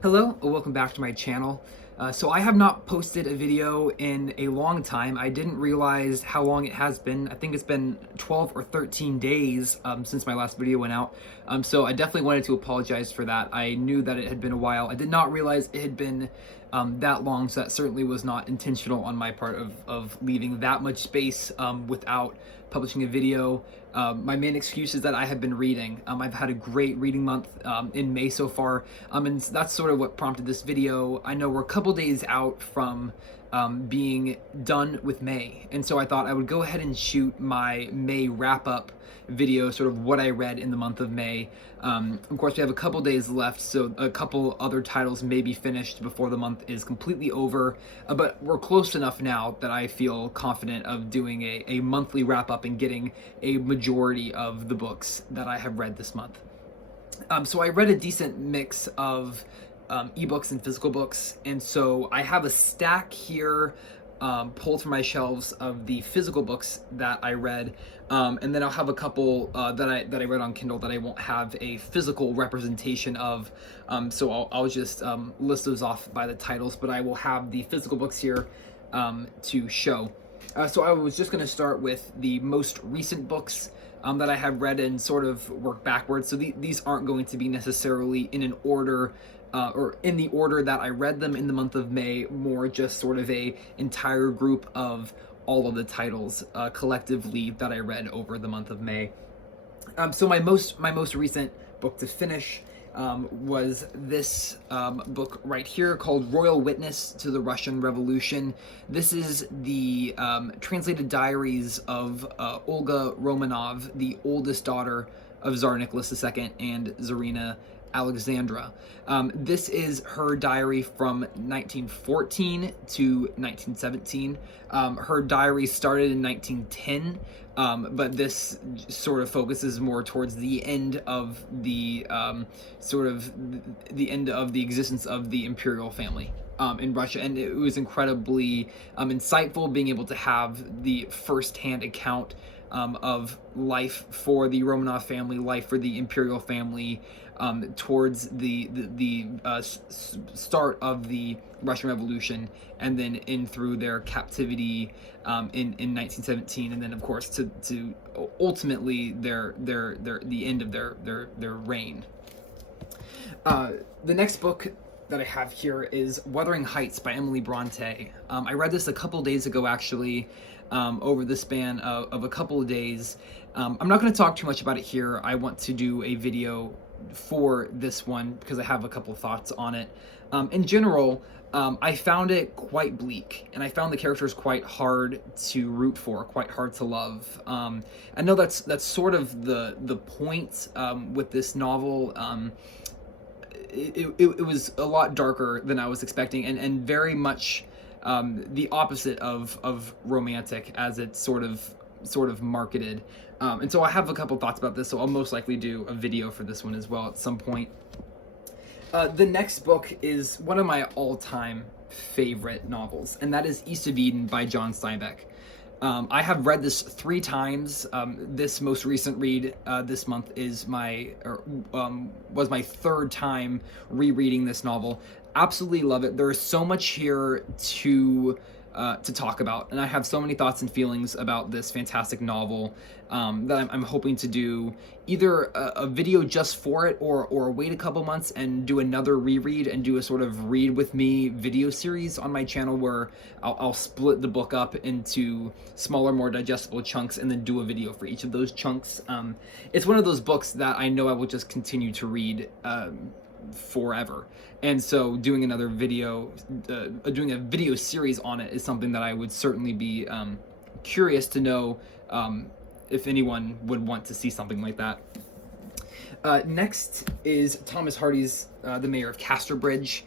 Hello, welcome back to my channel. So I have not posted a video in a long time. I didn't realize how long it has been. I think it's been 12 or 13 days since my last video went out. So I definitely wanted to apologize for that. I knew that it had been a while. I did not realize it had been that long, so that certainly was not intentional on my part of leaving that much space without publishing a video. My main excuse is that I have been reading. I've had a great reading month in May so far, and that's sort of what prompted this video. I know we're a couple days out from being done with May, and so I thought I would go ahead and shoot my May wrap-up video, sort of what I read in the month of May. Of course, we have a couple days left, so a couple other titles may be finished before the month is completely over, but we're close enough now that I feel confident of doing a monthly wrap-up and getting a majority of the books that I have read this month. So I read a decent mix of ebooks and physical books, and so I have a stack here pulled from my shelves of the physical books that I read, and then I'll have a couple that I read on Kindle that I won't have a physical representation of, so I'll just list those off by the titles, but I will have the physical books here to show. So I was just going to start with the most recent books that I have read and sort of work backwards. So these aren't going to be necessarily in an order or in the order that I read them in the month of May, more just sort of a entire group of all of the titles collectively that I read over the month of May. So my most recent book to finish was this book right here called Royal Witness to the Russian Revolution. This is the translated diaries of Olga Romanov, the oldest daughter of Tsar Nicholas II and Tsarina Alexandra. This is her diary from 1914 to 1917. Her diary started in 1910, but this sort of focuses more towards the end of the the end of the existence of the imperial family in Russia, and it was incredibly insightful being able to have the first-hand account of life for the Romanov family, life for the imperial family, towards the start of the Russian Revolution, and then in through their captivity in 1917, and then of course to ultimately the end of their reign. The next book that I have here is Wuthering Heights by Emily Bronte. I read this a couple days ago, actually, over the span of a couple of days. I'm not going to talk too much about it here. I want to do a video for this one because I have a couple of thoughts on it. In general, I found it quite bleak, and I found the characters quite hard to root for, quite hard to love. I know that's sort of the point with this novel. It was a lot darker than I was expecting, and very much the opposite of romantic as it's sort of marketed. And so I have a couple thoughts about this, so I'll most likely do a video for this one as well at some point. The next book is one of my all-time favorite novels, and that is East of Eden by John Steinbeck. I have read this 3 times. This most recent read this month is was my 3rd time rereading this novel. Absolutely love it. There is so much here to talk about, and I have so many thoughts and feelings about this fantastic novel that I'm hoping to do either a video just for it, or wait a couple months and do another reread and do a sort of read with me video series on my channel where I'll split the book up into smaller, more digestible chunks and then do a video for each of those chunks. It's one of those books that I know I will just continue to read forever, and so doing another video, doing a video series on it is something that I would certainly be curious to know if anyone would want to see something like that. Next is Thomas Hardy's The Mayor of Casterbridge.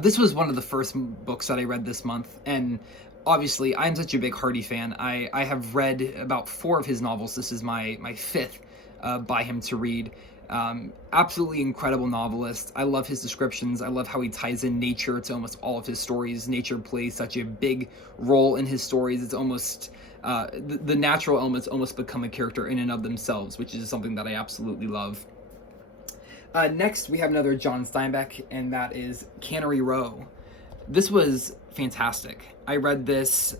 This was one of the first books that I read this month, and obviously I'm such a big Hardy fan. I have read about 4 of his novels. This is my 5th by him to read. Absolutely incredible novelist. I love his descriptions. I love how he ties in nature to almost all of his stories. Nature plays such a big role in his stories. It's almost the natural elements almost become a character in and of themselves, which is something that I absolutely love. Next, we have another John Steinbeck, and that is Cannery Row. This was fantastic. I read this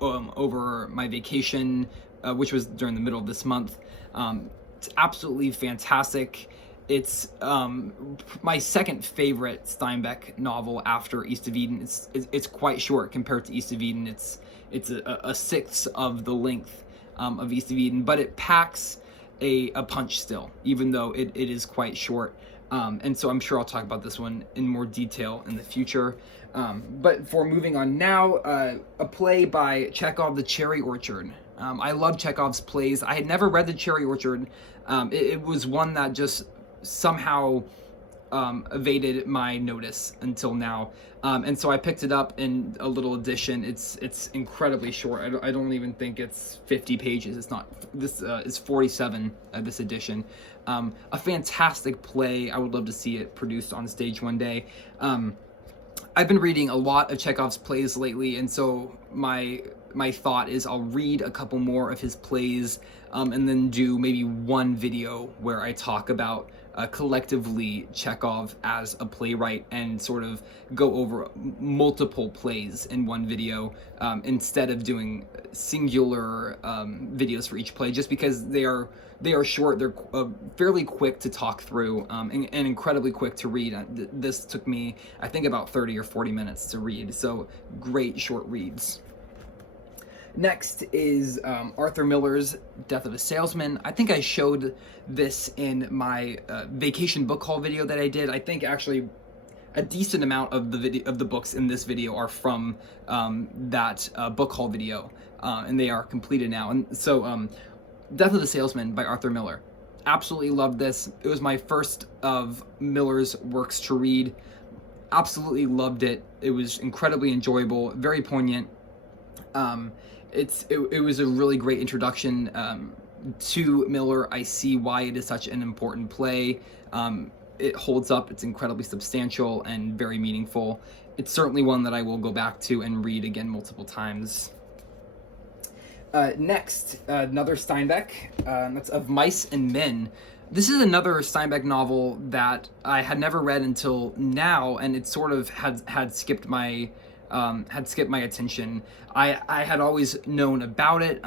over my vacation, which was during the middle of this month. It's absolutely fantastic. It's my second favorite Steinbeck novel after East of Eden. It's quite short compared to East of Eden. It's a sixth of the length of East of Eden, but it packs a punch still, even though it is quite short. And so I'm sure I'll talk about this one in more detail in the future. But for moving on now, a play by Chekhov, The Cherry Orchard. I love Chekhov's plays. I had never read The Cherry Orchard. It was one that just somehow evaded my notice until now. And so I picked it up in a little edition. It's incredibly short. I don't even think it's 50 pages. It's not. This is 47, this edition. A fantastic play. I would love to see it produced on stage one day. I've been reading a lot of Chekhov's plays lately, and so my thought is I'll read a couple more of his plays, and then do maybe one video where I talk about collectively Chekhov as a playwright and sort of go over multiple plays in one video, instead of doing singular videos for each play, just because they are short. They're fairly quick to talk through, and incredibly quick to read. This took me, I think, about 30 or 40 minutes to read, so great short reads. Next is Arthur Miller's Death of a Salesman. I think I showed this in my vacation book haul video that I did. I think actually a decent amount of the books in this video are from that book haul video, and they are completed now. And so Death of the Salesman by Arthur Miller. Absolutely loved this. It was my first of Miller's works to read. Absolutely loved it. It was incredibly enjoyable, very poignant. It was a really great introduction to Miller. I see why it is such an important play. It holds up. It's incredibly substantial and very meaningful. It's certainly one that I will go back to and read again multiple times. Next, another Steinbeck, that's Of Mice and Men. This is another Steinbeck novel that I had never read until now, and it sort of had skipped my attention. I had always known about it.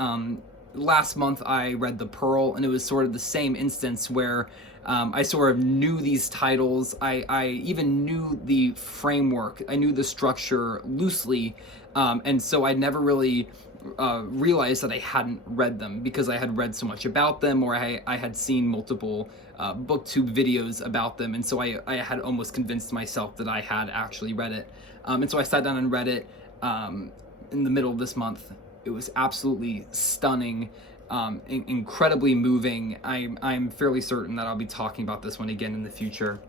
Last month I read The Pearl, and it was sort of the same instance where I sort of knew these titles. I even knew the framework. I knew the structure loosely, and so I never really realized that I hadn't read them because I had read so much about them, or I had seen multiple booktube videos about them, and so I had almost convinced myself that I had actually read it. And so I sat down and read it in the middle of this month. It was absolutely stunning, incredibly moving. I'm fairly certain that I'll be talking about this one again in the future.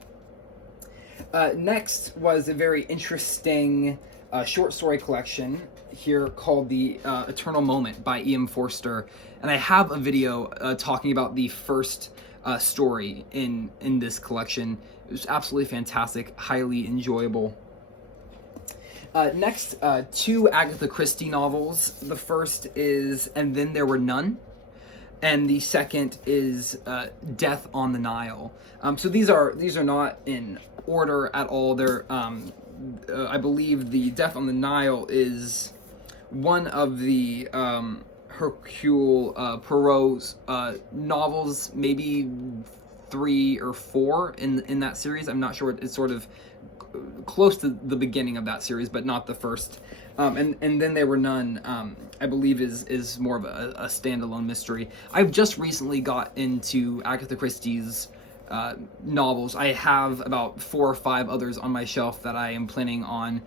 Next was a very interesting short story collection here called The Eternal Moment by E.M. Forster. And I have a video talking about the first story in this collection. It was absolutely fantastic, highly enjoyable. Next, two Agatha Christie novels. The first is And Then There Were None, and the second is Death on the Nile. So these are not in order at all. They're I believe the Death on the Nile is one of the Hercule Poirot's novels, maybe 3 or 4 in that series. I'm not sure. It's sort of close to the beginning of that series, but not the first. And Then There Were None, I believe is more of a standalone mystery. I've just recently got into Agatha Christie's novels. I have about 4 or 5 others on my shelf that I am planning on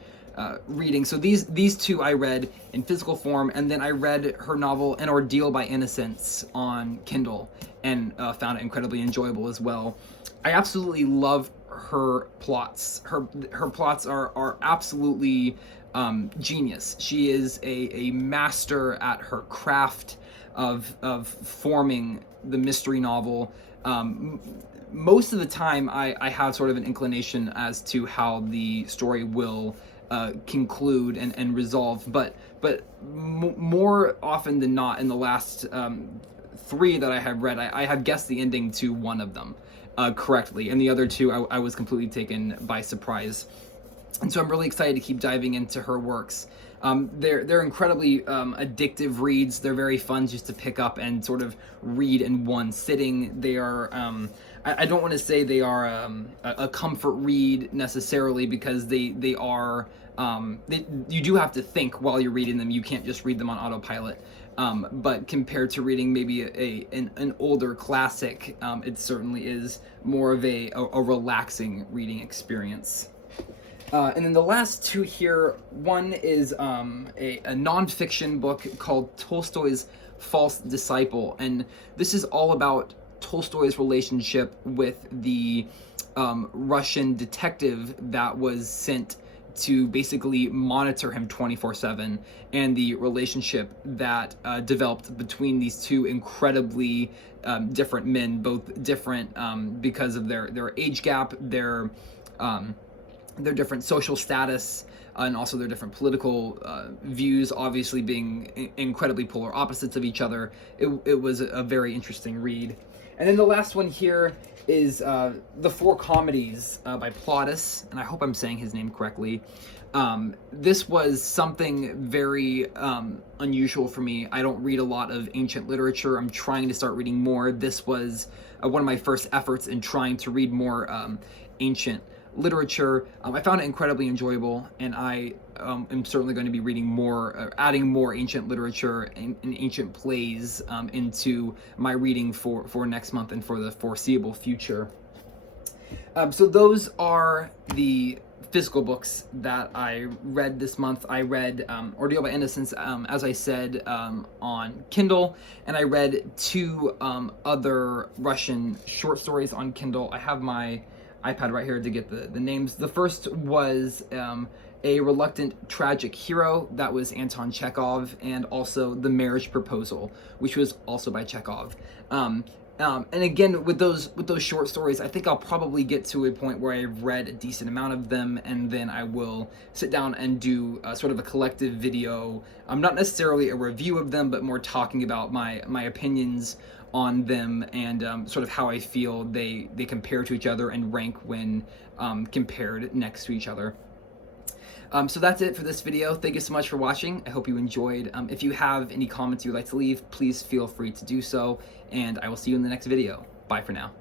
reading. So these two I read in physical form, and then I read her novel An Ordeal by Innocence on Kindle, and found it incredibly enjoyable as well. I absolutely love her plots. Her plots are absolutely genius. She is a master at her craft of forming the mystery novel. Most of the time I have sort of an inclination as to how the story will conclude and resolve, but more often than not, in the last 3 that I have read, I have guessed the ending to one of them. correctly, and the other two I was completely taken by surprise. And so I'm really excited to keep diving into her works. They're incredibly addictive reads. They're very fun just to pick up and sort of read in one sitting. They are, I don't want to say they are a comfort read necessarily, because they are, you do have to think while you're reading them. You can't just read them on autopilot. But compared to reading maybe an older classic, it certainly is more of a relaxing reading experience. And then the last two here, one is a nonfiction book called Tolstoy's False Disciple, and this is all about Tolstoy's relationship with the Russian detective that was sent to basically monitor him 24/7, and the relationship that developed between these two incredibly different men, both different because of their age gap, their different social status, and also their different political views, obviously being incredibly polar opposites of each other. It was a very interesting read. And then the last one here is The Four Comedies by Plautus, and I hope I'm saying his name correctly. This was something very unusual for me. I don't read a lot of ancient literature. I'm trying to start reading more. This was one of my first efforts in trying to read more ancient literature. I found it incredibly enjoyable, and I am certainly going to be reading more, adding more ancient literature and ancient plays into my reading for next month and for the foreseeable future. So those are the physical books that I read this month. I read Ordeal by Innocence, as I said, on Kindle, and I read two other Russian short stories on Kindle. I have my iPad right here to get the names. The first was A Reluctant Tragic Hero, that was Anton Chekhov, and also The Marriage Proposal, which was also by Chekhov. And again, with those short stories, I think I'll probably get to a point where I've read a decent amount of them, and then I will sit down and do sort of a collective video. Not necessarily a review of them, but more talking about my opinions on them, and sort of how I feel they compare to each other and rank when compared next to each other. So that's it for this video. Thank you so much for watching. I hope you enjoyed. If you have any comments you'd like to leave, please feel free to do so, and I will see you in the next video. Bye for now.